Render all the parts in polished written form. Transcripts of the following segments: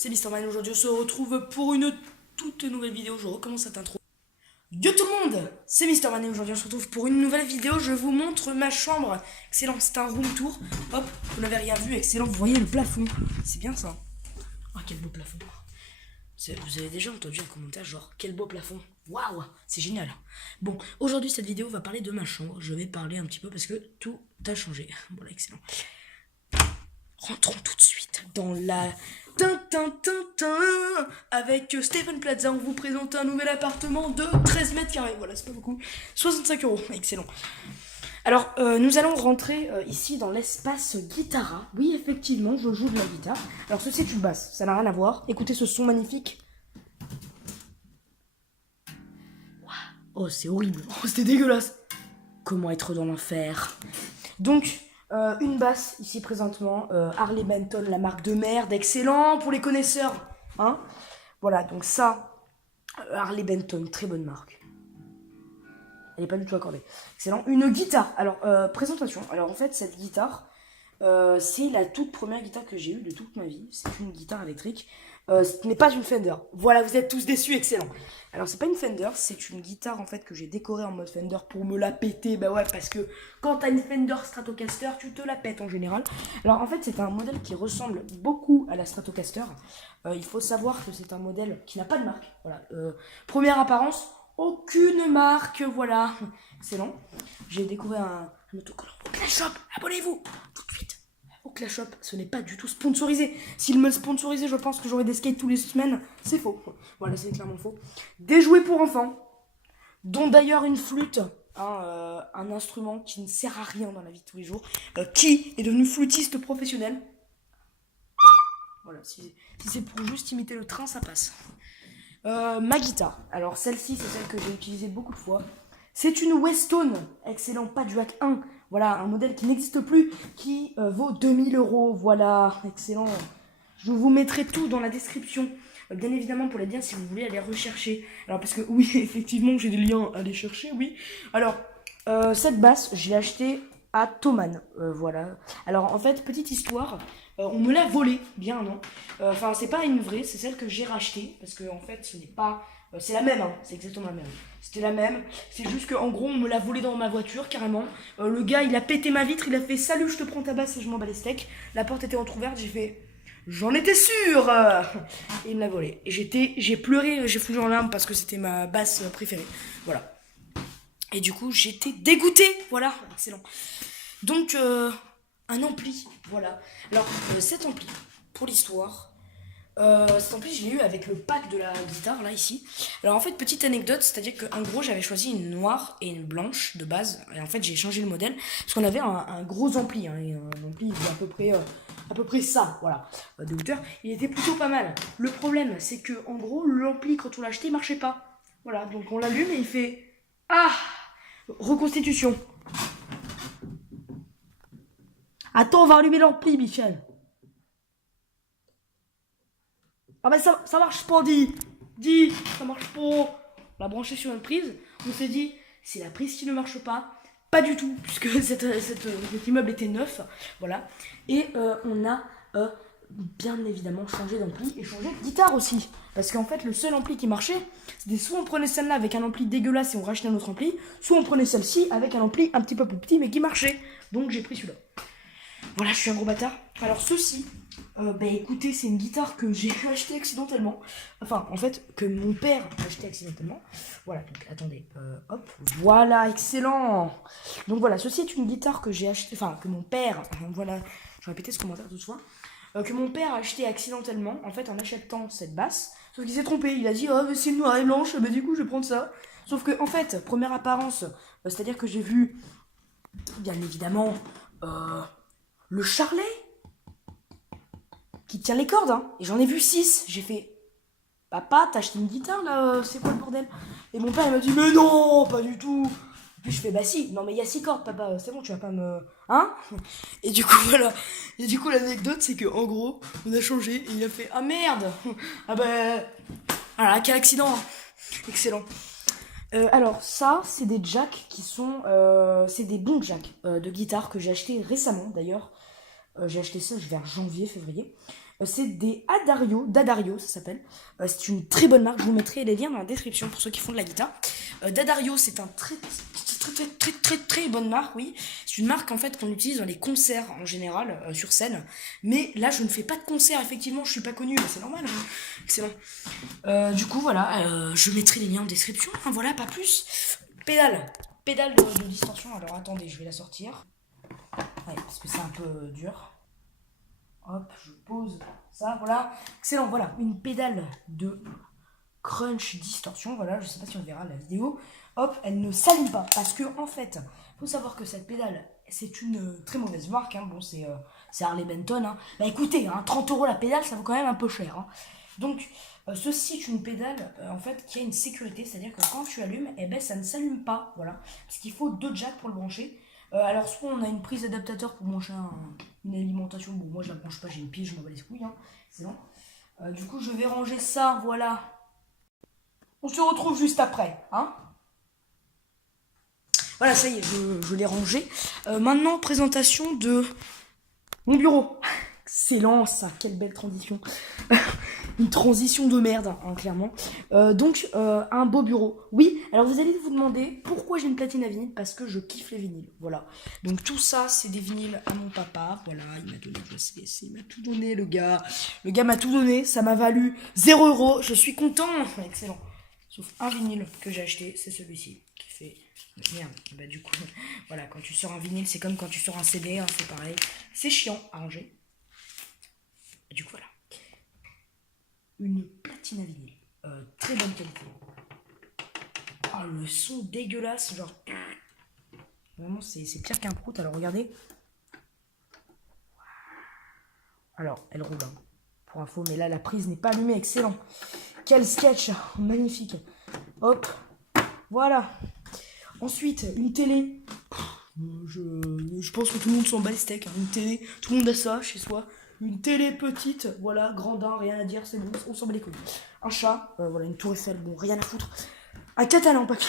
c'est Misterman. Aujourd'hui, on se retrouve pour une toute nouvelle vidéo. Je recommence cette intro. Yo tout le monde, c'est Misterman et aujourd'hui, on se retrouve pour une nouvelle vidéo. Je vous montre ma chambre. Excellent, c'est un room tour. Hop, vous n'avez rien vu. Excellent, vous voyez le plafond. C'est bien ça. Ah, quel beau plafond. Vous avez déjà entendu un commentaire genre quel beau plafond. Waouh, c'est génial. Bon, aujourd'hui, cette vidéo va parler de ma chambre. Je vais parler un petit peu parce que tout a changé. Voilà, excellent. Rentrons tout de suite dans la avec Stéphane Plaza. On vous présente un nouvel appartement de 13 mètres carrés. Voilà, c'est pas beaucoup. 65 euros, excellent. Alors, nous allons rentrer ici dans l'espace guitara. Oui, effectivement, je joue de la guitare. Alors, ceci est une basse, ça n'a rien à voir. Écoutez ce son magnifique. Oh, c'est horrible. Oh, c'était dégueulasse. Comment être dans l'enfer. Donc, une basse ici présentement, Harley Benton, la marque de merde, excellent pour les connaisseurs, hein. Voilà, donc ça, Harley Benton, très bonne marque. Elle n'est pas du tout accordée. Excellent. Une guitare. Alors, présentation. Alors, en fait, cette guitare, c'est la toute première guitare que j'ai eue de toute ma vie. C'est une guitare électrique. Ce n'est pas une Fender. Voilà, vous êtes tous déçus, excellent. Alors, c'est pas une Fender, c'est une guitare en fait que j'ai décorée en mode Fender pour me la péter. Bah ouais, parce que quand t'as une Fender Stratocaster, tu te la pètes en général. Alors, en fait, c'est un modèle qui ressemble beaucoup à la Stratocaster. Il faut savoir que c'est un modèle qui n'a pas de marque. Voilà. Première apparence, aucune marque, voilà. Excellent. J'ai découvert un autocollant au Clash Shop. Abonnez-vous tout de suite. Au Clash Shop, ce n'est pas du tout sponsorisé. S'il me sponsorisait, je pense que j'aurais des skates tous les semaines. C'est faux. Voilà, c'est clairement faux. Des jouets pour enfants, dont d'ailleurs une flûte, hein, un instrument qui ne sert à rien dans la vie de tous les jours, qui est devenu flûtiste professionnel. Voilà, si c'est pour juste imiter le train, ça passe. Ma guitare. Alors celle-ci, c'est celle que j'ai utilisée beaucoup de fois. C'est une Weston, excellent, pas du Hack 1. Voilà, un modèle qui n'existe plus, qui vaut 2000 euros. Voilà, excellent. Je vous mettrai tout dans la description. Bien évidemment pour les liens si vous voulez aller rechercher. Alors parce que oui, effectivement, j'ai des liens à aller chercher, oui. Alors, cette basse, je l'ai achetée à Thomann. Voilà. Alors en fait, petite histoire, on me l'a volée, bien non. Enfin, c'est pas une vraie, c'est celle que j'ai rachetée. Parce que en fait, ce n'est pas... c'est la même, hein, c'est exactement la même. C'était la même, c'est juste qu'en gros, on me l'a volée dans ma voiture, carrément. Le gars, il a pété ma vitre, il a fait « Salut, je te prends ta basse et je m'en bats les steaks ». La porte était entrouverte, j'ai fait « J'en étais sûr !» Et il me l'a volée. Et j'ai pleuré, j'ai fondu en larmes parce que c'était ma basse préférée. Voilà. Et du coup, j'étais dégoûtée. Voilà, excellent. Donc, un ampli, voilà. Alors, cet ampli, pour l'histoire... cet ampli je l'ai eu avec le pack de la guitare là ici. Alors en fait petite anecdote, c'est à dire qu'en gros j'avais choisi une noire et une blanche de base. Et en fait j'ai changé le modèle parce qu'on avait un gros ampli, hein, et un ampli il faisait à peu près ça, voilà, de hauteur. Il était plutôt pas mal. Le problème c'est que en gros l'ampli quand on l'a acheté il marchait pas. Voilà, donc on l'allume et il fait ah, reconstitution. Attends, on va allumer l'ampli, Michel. Ah bah ça marche pas, dis, ça marche pas. On l'a branché sur une prise, on s'est dit, c'est la prise qui ne marche pas. Pas du tout, puisque cet immeuble était neuf, voilà. Et on a bien évidemment changé d'ampli et changé de guitare aussi. Parce qu'en fait, le seul ampli qui marchait, c'était soit on prenait celle-là avec un ampli dégueulasse et on rachetait un autre ampli, soit on prenait celle-ci avec un ampli un petit peu plus petit mais qui marchait. Donc j'ai pris celui-là. Voilà, je suis un gros bâtard. Alors ceci, bah écoutez, c'est une guitare que j'ai achetée accidentellement. Enfin, en fait, que mon père a acheté accidentellement. Voilà, donc attendez, hop, voilà, excellent. Donc voilà, ceci est une guitare que j'ai achetée, enfin, que mon père, voilà, je vais répéter ce commentaire tout de suite, que mon père a acheté accidentellement, en fait, en achetant cette basse. Sauf qu'il s'est trompé, il a dit, oh, mais c'est noir et blanche, bah du coup, je vais prendre ça. Sauf que, en fait, première apparence, c'est-à-dire que j'ai vu, bien évidemment, le charlet qui tient les cordes, hein. Et j'en ai vu 6. J'ai fait, papa, t'as acheté une guitare là, c'est quoi le bordel? Et mon père il m'a dit, mais non, pas du tout. Et puis je fais, bah si, non mais il y a 6 cordes, papa, c'est bon, tu vas pas me. Hein? Et du coup, voilà. Et du coup, l'anecdote, c'est que en gros, on a changé et il a fait, ah merde. Ah bah. Voilà, quel accident, hein. Excellent. Alors ça, c'est des jacks qui sont... c'est des bons jacks de guitare que j'ai acheté récemment d'ailleurs. J'ai acheté ça vers janvier, février. C'est des D'Addario ça s'appelle. C'est une très bonne marque, je vous mettrai les liens dans la description pour ceux qui font de la guitare. D'Addario, c'est un très bonne marque, oui. C'est une marque en fait qu'on utilise dans les concerts en général, sur scène. Mais là, je ne fais pas de concert, effectivement, je suis pas connue, mais c'est normal, hein. Excellent. Du coup, voilà, je mettrai les liens en description, hein, voilà, pas plus. Pédale de distorsion, alors attendez, je vais la sortir. Ouais, parce que c'est un peu dur. Hop, je pose ça, voilà. Excellent, voilà, une pédale de crunch distorsion, voilà, je sais pas si on verra la vidéo. Hop, elle ne s'allume pas, parce que en fait, faut savoir que cette pédale, c'est une très mauvaise marque, hein. Bon, c'est Harley Benton, hein. Bah écoutez, hein, 30 € la pédale, ça vaut quand même un peu cher, hein. Donc, ceci est une pédale, en fait, qui a une sécurité, c'est-à-dire que quand tu allumes, eh ben, ça ne s'allume pas, voilà. Parce qu'il faut 2 jacks pour le brancher. Alors, soit on a une prise adaptateur pour brancher une alimentation. Bon, moi, je la branche pas, j'ai une pile, je m'en bats les couilles, hein. C'est bon. Du coup, je vais ranger ça, voilà. On se retrouve juste après, hein. Voilà, ça y est, je l'ai rangé. Maintenant, présentation de mon bureau. Excellent, ça, quelle belle transition. Une transition de merde, hein, clairement. Donc, un beau bureau. Oui, alors vous allez vous demander pourquoi j'ai une platine à vinyle. Parce que je kiffe les vinyles, voilà. Donc tout ça, c'est des vinyles à mon papa. Voilà, il m'a donné, il m'a tout donné, le gars. Le gars m'a tout donné, ça m'a valu 0 €. Je suis content, excellent. Sauf un vinyle que j'ai acheté, c'est celui-ci, qui fait... Merde, bah du coup, voilà, quand tu sors un vinyle, c'est comme quand tu sors un CD, hein, c'est pareil. C'est chiant à ranger. Du coup, voilà. Une platine à vinyle. Très bonne qualité. Oh, le son dégueulasse, genre... Vraiment, c'est pire qu'un prout, alors regardez. Alors, elle roule, hein, pour info, mais là, la prise n'est pas allumée, excellent. Quel sketch, magnifique. Hop, voilà. Ensuite, une télé. Je pense que tout le monde s'en bat les steaks, hein. Une télé, tout le monde a ça chez soi. Une télé petite, voilà, grandin, rien à dire, c'est bon, on s'en bat les couilles. Un chat, voilà, une tour Eiffel, bon, rien à foutre. Un catalan papier,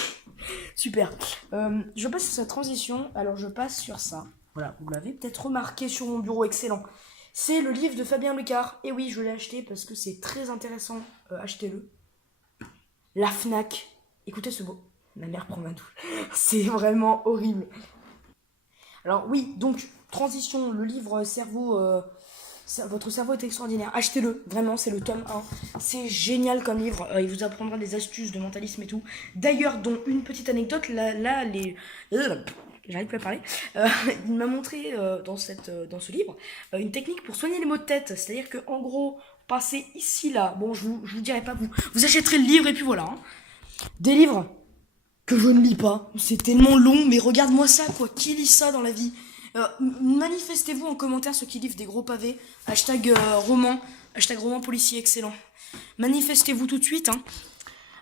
super. Je passe sur sa transition, alors je passe sur ça. Voilà, vous l'avez peut-être remarqué sur mon bureau, excellent. C'est le livre de Fabien Lecart. Et oui, je l'ai acheté parce que c'est très intéressant. Achetez-le. La Fnac. Écoutez ce mot. Ma mère prend ma douche. C'est vraiment horrible. Alors oui, donc, transition, le livre cerveau... votre cerveau est extraordinaire. Achetez-le, vraiment, c'est le tome 1. C'est génial comme livre. Il vous apprendra des astuces de mentalisme et tout. D'ailleurs, dont une petite anecdote, là les... J'arrive plus à parler. Il m'a montré dans ce livre une technique pour soigner les maux de tête. C'est-à-dire que en gros, passez ici, là. Bon, je vous dirai pas, vous achèterez le livre et puis voilà, hein. Des livres que je ne lis pas. C'est tellement long, mais regarde-moi ça, quoi. Qui lit ça dans la vie? Manifestez-vous en commentaire ceux qui livrent des gros pavés. Hashtag roman. Hashtag roman policier, excellent. Manifestez-vous tout de suite, hein.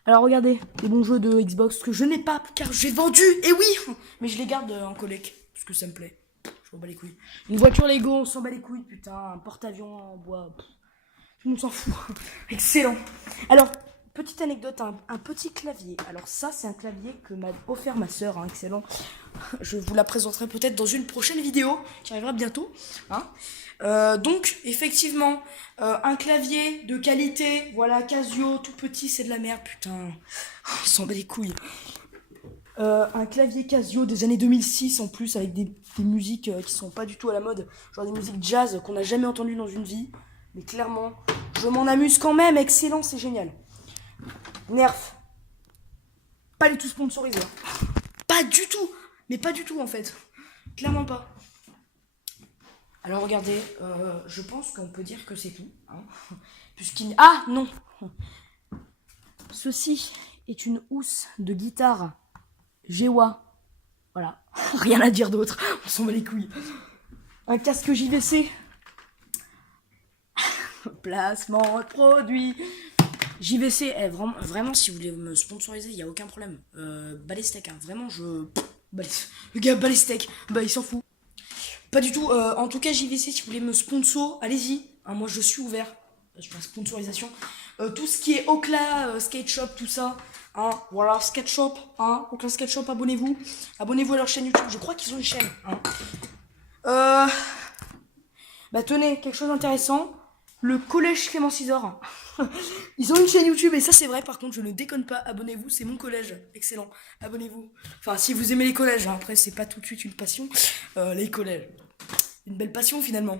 Alors regardez, les bons jeux de Xbox que je n'ai pas car j'ai vendu, et oui, mais je les garde en collègue parce que ça me plaît. Je m'en bats les couilles. Une voiture Lego, on s'en bat les couilles, putain, un porte-avions en bois, tout le monde s'en fout. Excellent. Alors, petite anecdote, un petit clavier. Alors ça, c'est un clavier que m'a offert ma soeur, hein, excellent. Je vous la présenterai peut-être dans une prochaine vidéo qui arrivera bientôt, hein. Donc, effectivement, un clavier de qualité, voilà, Casio, tout petit, c'est de la merde, putain, on s'en bat les couilles. Un clavier Casio des années 2006 en plus, avec des musiques qui sont pas du tout à la mode, genre des musiques jazz qu'on n'a jamais entendues dans une vie, mais clairement, je m'en amuse quand même, excellent, c'est génial. Nerf, pas du tout sponsorisé, hein. Pas du tout, mais pas du tout en fait, clairement pas. Alors regardez, je pense qu'on peut dire que c'est tout, hein, puisqu'il... Ah non. Ceci est une housse de guitare Gewa. Voilà, rien à dire d'autre, on s'en bat les couilles. Un casque JVC. Placement de produit. JVC, vraiment, si vous voulez me sponsoriser, il n'y a aucun problème. Balestec, hein, vraiment, le gars, Balestec, bah il s'en fout. Pas du tout, en tout cas JVC, si vous voulez me sponsor, allez-y, hein, moi je suis ouvert sur la sponsorisation. Tout ce qui est Ocla, Skate Shop, tout ça, hein, voilà, Skate Shop, hein, Ocla Skate Shop, abonnez-vous à leur chaîne YouTube, je crois qu'ils ont une chaîne, hein. Bah tenez, quelque chose d'intéressant, Le collège Clément Cisor. Ils ont une chaîne YouTube et ça c'est vrai, par contre je ne déconne pas, abonnez-vous, c'est mon collège, excellent, abonnez-vous. Enfin si vous aimez les collèges, hein. Après c'est pas tout de suite une passion, les collèges. Une belle passion finalement.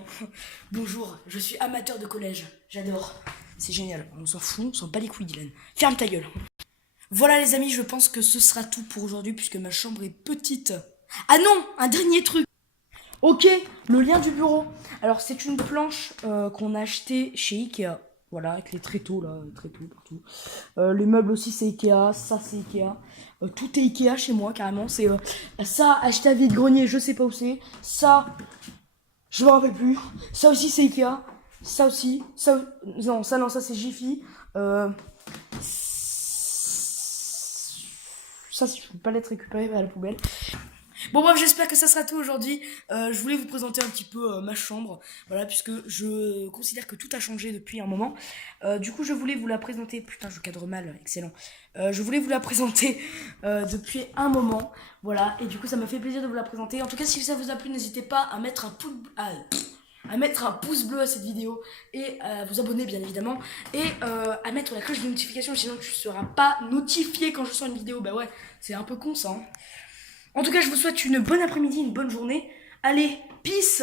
Bonjour, je suis amateur de collège, j'adore. C'est génial, on s'en fout, on s'en bat les couilles Dylan. Ferme ta gueule. Voilà les amis, je pense que ce sera tout pour aujourd'hui puisque ma chambre est petite. Ah non, un dernier truc. Ok, le lien du bureau. Alors c'est une planche qu'on a achetée chez Ikea. Voilà, avec les tréteaux là, tréteaux partout. Les meubles aussi c'est Ikea, ça c'est Ikea. Tout est Ikea chez moi carrément. C'est ça acheté à vide-grenier, je sais pas où c'est. Ça, je me rappelle plus. Ça aussi c'est Ikea. Ça aussi. Ça, non, ça c'est Jiffy. Ça, si je peux pas l'être récupéré à la poubelle. Bon bref, j'espère que ça sera tout aujourd'hui. Je voulais vous présenter un petit peu ma chambre, voilà, puisque je considère que tout a changé depuis un moment. Du coup, je voulais vous la présenter. Putain, je cadre mal, excellent. Je voulais vous la présenter depuis un moment, voilà, et du coup, ça m'a fait plaisir de vous la présenter. En tout cas, si ça vous a plu, n'hésitez pas à mettre un pouce bleu à cette vidéo et à vous abonner bien évidemment et à mettre la cloche de notification, sinon tu ne seras pas notifié quand je sors une vidéo. Bah ouais, c'est un peu con ça, hein. En tout cas, je vous souhaite une bonne après-midi, une bonne journée. Allez, peace!